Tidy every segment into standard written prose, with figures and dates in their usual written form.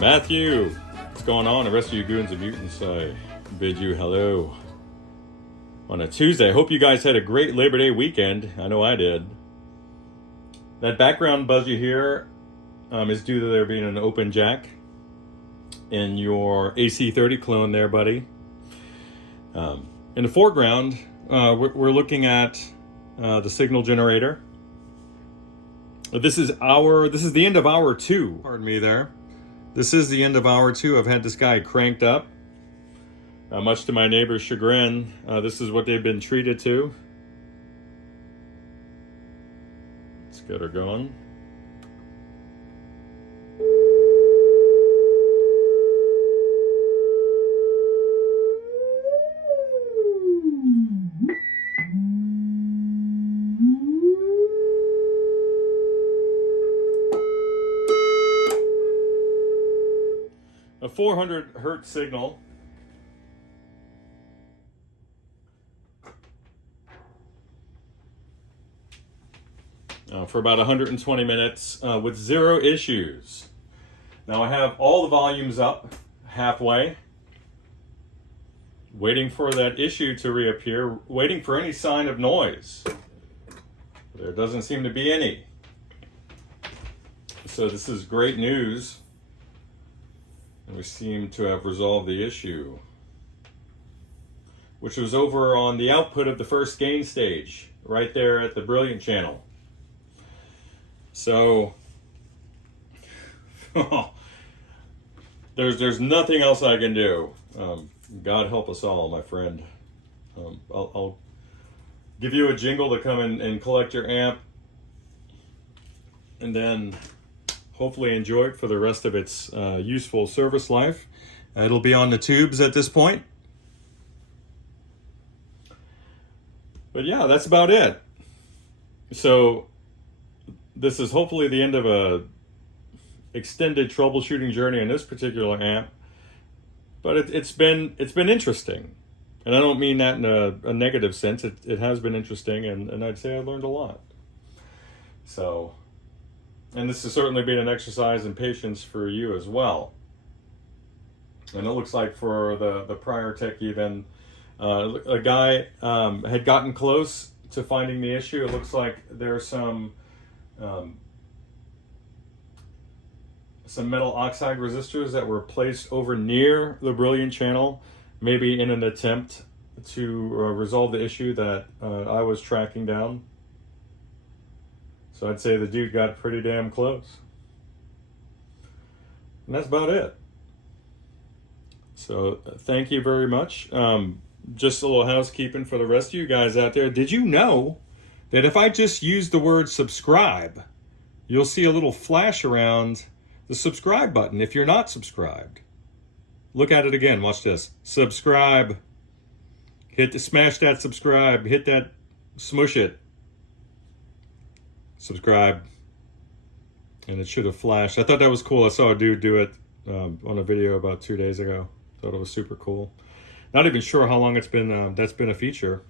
Matthew, what's going on? The rest of you goons and mutants, I bid you hello on a Tuesday. Hope you guys had a great Labor Day weekend. I know I did. That background buzz you hear is due to there being an open jack in your AC30 clone there, buddy. In the foreground, we're looking at the signal generator. This is the end of hour 2. Pardon me there. This is the end of hour 2. I've had this guy cranked up. Much to my neighbor's chagrin, this is what they've been treated to. Let's get her going. A 400 hertz signal. For about 120 minutes with 0 issues. Now I have all the volumes up halfway, waiting for that issue to reappear, waiting for any sign of noise. There doesn't seem to be any. So this is great news. And we seem to have resolved the issue, which was over on the output of the first gain stage, right there at the Brilliant channel. So, there's nothing else I can do. God help us all, my friend. I'll give you a jingle to come in and collect your amp, and then hopefully enjoy it for the rest of its useful service life. It'll be on the tubes at this point. But yeah, that's about it. So this is hopefully the end of a extended troubleshooting journey on this particular amp. But it's been interesting. And I don't mean that in a negative sense. It has been interesting, and I'd say I learned a lot. So, and this has certainly been an exercise in patience for you as well. And it looks like for the prior techie, then a guy had gotten close to finding the issue. It looks like there's some metal oxide resistors that were placed over near the Brilliant channel, maybe in an attempt to resolve the issue that I was tracking down. So I'd say the dude got pretty damn close. And that's about it. So thank you very much. Just a little housekeeping for the rest of you guys out there. Did you know that if I just use the word subscribe, you'll see a little flash around the subscribe button if you're not subscribed? Look at it again. Watch this. Subscribe. Smash that subscribe. Hit that, smush it. Subscribe, and it should have flashed. I thought that was cool. I saw a dude do it on a video about 2 days ago. Thought it was super cool. Not even sure how long it's been. That's been a feature,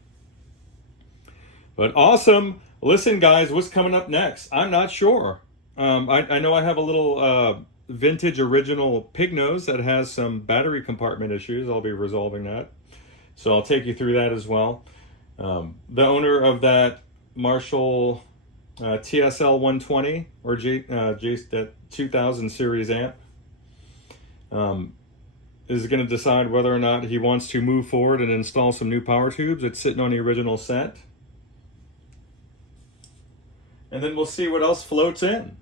but awesome. Listen, guys, what's coming up next? I'm not sure. I know I have a little vintage original pig nose that has some battery compartment issues. I'll be resolving that, so I'll take you through that as well. The owner of that Marshall TSL 120 or that 2000 series amp is going to decide whether or not he wants to move forward and install some new power tubes. It's sitting on the original set, and then we'll see what else floats in.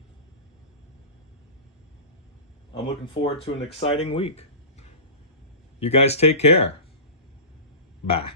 I'm looking forward to an exciting week. You guys take care. Bye.